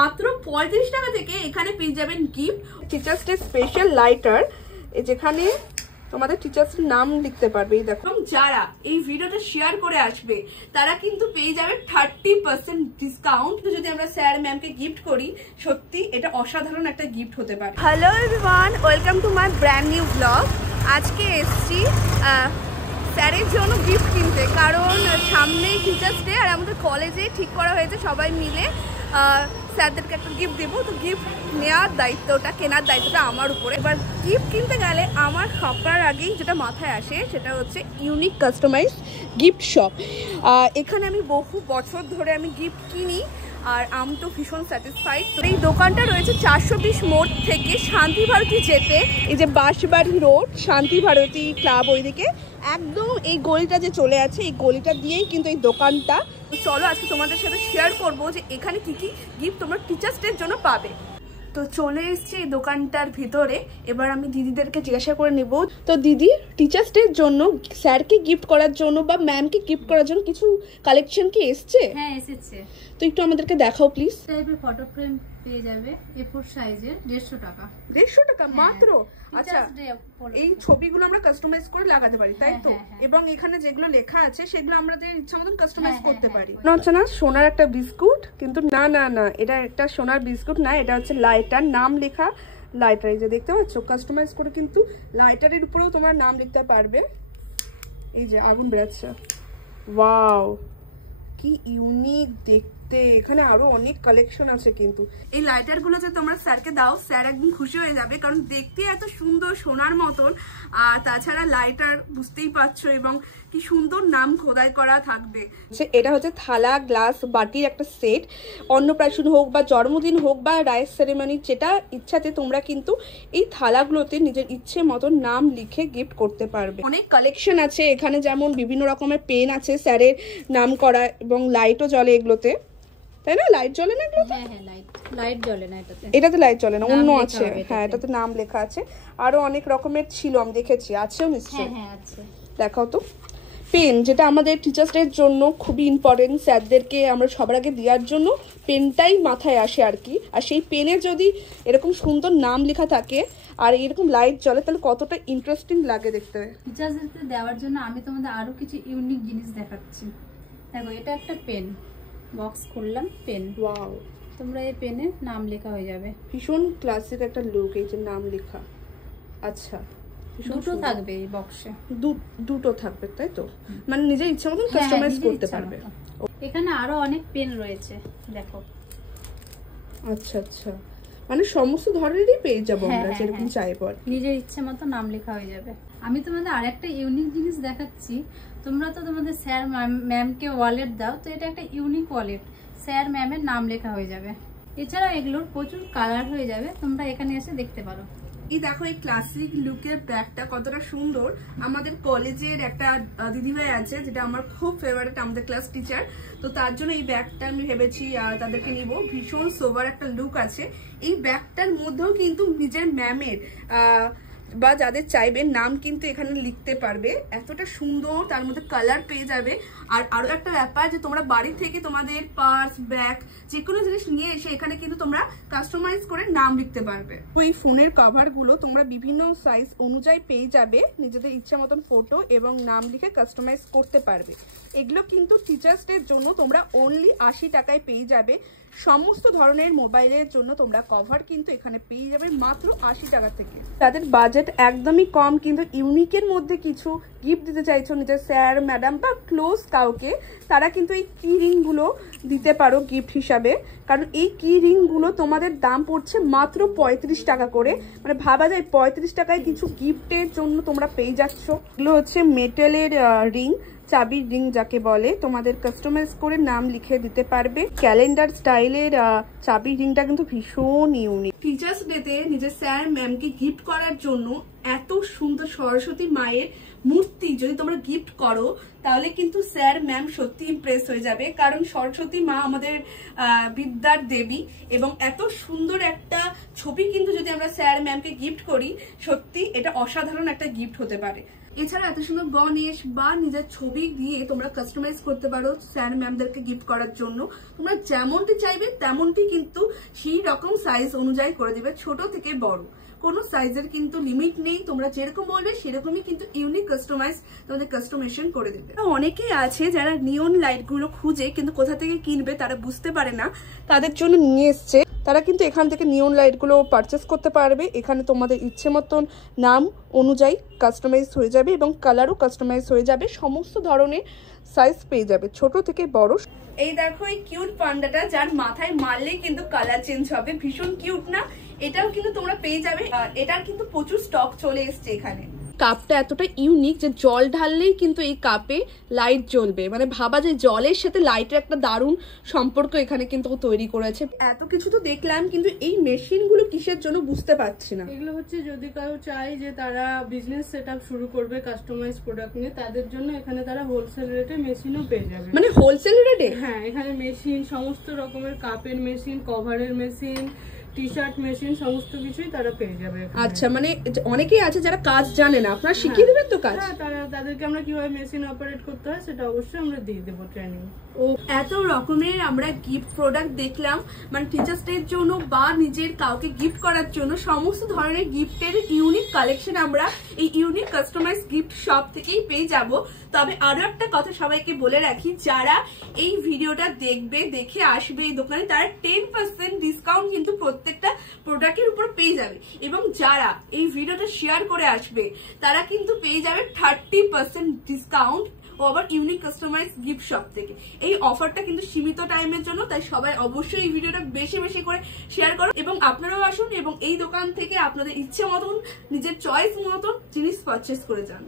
মাত্র 35 টাকা থেকে এখানে পেয়ে যাবেন gift teachers day special lighter, যেখানে তোমাদের টিচার্স নাম লিখতে পারবে। দেখো, যারা এই ভিডিওটা শেয়ার করে আসবে তারা কিন্তু পেয়ে যাবে 30% ডিসকাউন্ট। যদি আমরা স্যার ম্যামকে গিফট করি, সত্যি এটা অসাধারণ একটা গিফট হতে পারে। Hello everyone, welcome to my brand new blog. আজকে এসছি স্যারের জন্য গিফট কিনতে, কারণ সামনেই টিচার্স ডে আর আমাদের কলেজে ঠিক করা হয়েছে সবাই মিলে স্যারদেরকে একটা গিফট দেবো। তো গিফট নেওয়ার দায়িত্বটা, কেনার দায়িত্বটা আমার উপরে। এবার গিফট কিনতে গেলে আমার সবার আগেই যেটা মাথায় আসে সেটা হচ্ছে ইউনিক কাস্টমাইজ গিফট শপ। এখানে আমি বহু বছর ধরে আমি গিফট কিনি আর আমি তো ভীষণ স্যাটিসফাইড। তো এই দোকানটা রয়েছে 420 মোড় থেকে শান্তি ভারতী যেতে, এই যে বাঁশবাড়ি রোড শান্তি ভারতী ক্লাব, ওইদিকে একদম এই গলিটা যে চলে আছে, এই গলিটা দিয়েই কিন্তু এই দোকানটা। তো চলো আজকে তোমাদের সাথে শেয়ার করবো যে এখানে কি কি গিফট তোমরা টিচার্স ডের জন্য পাবে। তো চলে এসছি এই দোকানটার ভিতরে। এবার আমি দিদিদেরকে জিজ্ঞাসা করে নেব। তো দিদি, টিচার্স ডের জন্য স্যারকে গিফট করার জন্য বা ম্যামকে গিফট করার জন্য কিছু কালেকশন কি এসছে? হ্যাঁ, এসেছে। তো একটু আমাদেরকে দেখাও প্লিজ। টাইপের ফটো ফ্রেম পেয়ে যাবে A4 সাইজের 150 টাকা। 150 টাকা মাত্র? আচ্ছা, এই ছবিগুলো আমরা কাস্টমাইজ করে লাগাতে পারি, তাই তো? এবং এখানে যেগুলো লেখা আছে সেগুলো আমাদের ইচ্ছা মতন কাস্টমাইজ করতে পারি। হচ্ছে না সোনার একটা বিস্কুট, কিন্তু না না না, এটা একটা সোনার বিস্কুট না, এটা হচ্ছে লাইটার, নাম লেখা লাইটার। এই যে দেখতে পাচ্ছ, কাস্টমাইজ করে কিন্তু লাইটারের উপরেও তোমার নাম লিখতে পারবে। এই যে আগুন বেরাচ্ছে, ওয়াও কি ইউনিক দেখতে। এখানে আরো অনেক কালেকশন আছে। কিন্তু এই লাইটার গুলো যে তোমরা স্যারকে দাও, স্যার একদম খুশি হয়ে যাবে, কারণ দেখতে এত সুন্দর সোনার মতন। আর তাছাড়া লাইটার বুঝতেই পারছো, এবং কি সুন্দর নাম খোদাই করা থাকবে। এটা হচ্ছে থালা, গ্লাস, বাটির একটা সেট। অন্নপ্রাশন হোক বা জন্মদিন হোক বা রাইস সেরেমনি, যেটা ইচ্ছাতে তোমরা কিন্তু এই থালাগুলোতে নিজের ইচ্ছে মতন নাম লিখে গিফট করতে পারবে। অনেক কালেকশন আছে এখানে, যেমন বিভিন্ন রকমের পেন আছে স্যারের নাম করা, এবং লাইটও জ্বলে এগুলোতে, তাই না? লাইট জ্বলে না এগুলোতে? হ্যাঁ হ্যাঁ, লাইট জ্বলে না এটাতে। এটাতে লাইট জ্বলে না, অন্য আছে। হ্যাঁ, এটাতে নাম লেখা আছে। আরো অনেক রকমের ছিল, আমি দেখেছি, আছেও নিশ্চয়ই। হ্যাঁ আছে। দেখাও তো। পেন, যেটা আমাদের টিচার্স ডের জন্য খুবই ইম্পর্টেন্ট, স্যারদেরকে আমরা সবার আগে দেওয়ার জন্য পেনটাই মাথায় আসে আর কি। আর সেই পেনে যদি এরকম সুন্দর নাম লেখা থাকে আর এরকম লাইট জ্বলে, তাহলে কতটা ইন্টারেস্টিং লাগে দেখতে। টিচার্সদেরকে দেওয়ার জন্য আমি তোমাদের আরো কিছু ইউনিক জিনিস দেখাচ্ছি। দেখো, এটা একটা পেন, বক্স খুললাম, পেন। ওয়াও, তোমরা এই পেনে নাম লেখা হয়ে যাবে। ভীষণ ক্লাসিক একটা লুক, এই যে নাম লেখা। আচ্ছা, দুটো থাকবে এই বক্সে, দুটো থাকবে, তাই তো? মানে নিজের ইচ্ছা মতন কাস্টমাইজ করতে পারবে। এখানে আরো অনেক পেন রয়েছে, দেখো। আচ্ছা আচ্ছা, মানে সমস্ত ধরনেরই পেয়ে যাবো আমরা, যেরকম চাইবো। নিজের ইচ্ছে মতো নাম লেখা হয়ে যাবে। আমি তোমাদের আরেকটা ইউনিক জিনিস দেখাচ্ছি। তোমরা তো তোমাদের স্যার ম্যামকে ওয়ালেট দাও, তো এটা একটা ইউনিক ওয়ালেট, স্যার ম্যামের নাম লেখা হয়ে যাবে। এছাড়া এগুলোর প্রচুর কালার হয়ে যাবে, তোমরা এখানে এসে দেখতে পারো। এই দেখো, এই ক্লাসিক লুকের ব্যাগটা কতটা সুন্দর। আমাদের কলেজের একটা দিদিভাই আছে, যেটা আমার খুব ফেভারিট, আমাদের ক্লাস টিচার। তো তার জন্য এই ব্যাগটা আমি ভেবেছি তাদেরকে নিব। ভীষণ সোবার একটা লুক আছে এই ব্যাগটার মধ্যেও, কিন্তু নিজের ম্যামের বা যাদের চাইবে নাম কিন্তু এখানে লিখতে পারবে। এতটা সুন্দর, তার মধ্যে কালার পেয়ে যাবে। আর আরো একটা ব্যাপার, যে তোমরা বাড়ি থেকে তোমাদের পার্স, ব্যাগ, যে কোনো জিনিস নিয়ে এসে এখানে কিন্তু তোমরা কাস্টমাইজ করে নাম লিখতে পারবে। ওই ফোনের কভার গুলো তোমরা বিভিন্ন সাইজ অনুযায়ী পেয়ে যাবে, নিজেদের ইচ্ছা মতন ফটো এবং নাম লিখে কাস্টমাইজ করতে পারবে। এগুলো কিন্তু টিচার্স ডের জন্য তোমরা অনলি 80 টাকায় পেয়ে যাবে। সমস্ত ধরনের মোবাইলের জন্য তোমরা কভার কিন্তু এখানে পেয়ে যাবে মাত্র 80 টাকা থেকে। তাদের বাজেট একদমই কম, কিন্তু ইউনিকের মধ্যে কিছু গিফট দিতে চাইছো নিজের স্যার, ম্যাডাম বা ক্লোজ কাউকে, তারা কিন্তু এই কি রিংগুলো দিতে পারো গিফট হিসাবে। কারণ এই কি রিংগুলো তোমাদের দাম পড়ছে মাত্র 35 টাকা করে। মানে ভাবা যায় 35 টাকায় কিছু গিফটের জন্য তোমরা পেয়ে যাচ্ছ। এগুলো হচ্ছে মেটালের রিং, চাবির রিং যাকে বলে, তোমাদের কাস্টমাইজ করে নাম লিখে দিতে পারবে। ক্যালেন্ডার স্টাইলের চাবির রিংটা কিন্তু ভীষণ ইউনিক। টিচার্স ডেতে নিজের স্যার ম্যামকে গিফট করার জন্য এত সুন্দর সরস্বতী মায়ের মূর্তি যদি তোমরা গিফট করো, তাহলে কিন্তু স্যার ম্যাম সত্যি ইমপ্রেস হয়ে যাবে। কারণ সরস্বতী মা আমাদের বিদ্যার দেবী, এবং এত সুন্দর একটা ছবি কিন্তু যদি আমরা স্যার ম্যামকে গিফট করি, সত্যি এটা অসাধারণ একটা গিফট হতে পারে। এছাড়া এত সুন্দর গণেশ বা নিজের ছবি দিয়ে তোমরা কাস্টমাইজ করতে পারো স্যার ম্যামদেরকে গিফট করার জন্য। তোমরা যেমনটি চাইবে তেমনটি কিন্তু সেই রকম সাইজ অনুযায়ী করে দিবে, ছোট থেকে বড়, কোনো সাইজের কিন্তু লিমিট নেই। তোমরা যেরকম বলবে সেরকমই কিন্তু ইউনিক কাস্টমাইজ তোমাদের কাস্টমাইজেশন করে দিবে। অনেকেই আছে যারা নিয়ন লাইট গুলো খুঁজে কিন্তু কোথা থেকে কিনবে তারা বুঝতে পারে না, তাদের জন্য নিয়ে এসছে। তারা কিন্তু এখান থেকে নিয়ন লাইটগুলো পারচেস করতে পারবে। এখানে তোমাদের ইচ্ছে মতন নাম অনুযায়ী কাস্টমাইজ হয়ে যাবে এবং কালারও কাস্টমাইজ হয়ে যাবে। সমস্ত ধরনের সাইজ পেয়ে যাবে, ছোট থেকে বড়। এই দেখো এই কিউট পান্ডাটা, যার মাথায় মারলেই কিন্তু কালার চেঞ্জ হবে, ভীষণ কিউট না? এটাও কিন্তু তোমরা পেয়ে যাবে। এটার কিন্তু প্রচুর স্টক চলে এসছে এখানে। কাপটা এতটা ইউনিক যে জল ঢাললেই কিন্তু এই কাপে লাইট জ্বলবে, মানে ভাবা যে জলের সাথে লাইটের একটা দারুণ সম্পর্ক এখানে কিন্তু তৈরি করেছে। এত কিছু তো দেখলাম, কিন্তু এই মেশিনগুলো কিসের জন্য বুঝতে পারছি না। এগুলো হচ্ছে যদি কারো চাই যে তারা বিজনেস সেটআপ শুরু করবে কাস্টমাইজ প্রোডাক্ট নিয়ে, তাদের জন্য এখানে তারা হোলসেল রেটে মেশিনও পেয়ে যাবে। মানে হোলসেল রেটে? হ্যাঁ, এখানে মেশিন, সমস্ত রকমের কাপের মেশিন, কভারের মেশিন, টি শার্ট মেশিন, সমস্ত কিছুই তারা পেয়ে যাবে। আচ্ছা, মানে অনেকেই আছে যারা কাজ জানে না, আপনারা শিখিয়ে দেবেন তো কাজ? হ্যাঁ, তাদেরকে আমরা কিভাবে মেশিন অপারেট করতে হয় সেটা অবশ্যই আমরা দিয়ে দেবো ট্রেনিং। ও এত রকমের আমরা গিফট প্রোডাক্ট দেখলাম, মানে টিচার্স ডের জন্য বা নিজের কাউকে গিফট করার জন্য সমস্ত ধরনের গিফটের ইউনিক কালেকশন আমরা এই ইউনিক কাস্টমাইজ গিফট শপ থেকেই পেয়ে যাব। তবে আরো একটা কথা সবাইকে বলে রাখি, যারা এই ভিডিওটা দেখবে, দেখে আসবে এই দোকানে, তারা 10% ডিসকাউন্ট কিন্তু প্রত্যেকটা প্রোডাক্টের উপর পেয়ে যাবে। এবং যারা এই ভিডিওটা শেয়ার করে আসবে তারা কিন্তু পেয়ে যাবে 30% ডিসকাউন্ট, ও আবার ইউনিক কাস্টমাইজ গিফট শপ থেকে। এই অফারটা কিন্তু সীমিত টাইমের জন্য, তাই সবাই অবশ্যই এই ভিডিওটা বেশি বেশি করে শেয়ার করো এবং আপনারাও আসুন এবং এই দোকান থেকে আপনাদের ইচ্ছে মতন নিজের চয়েস মতন জিনিস পারচেস করে যান।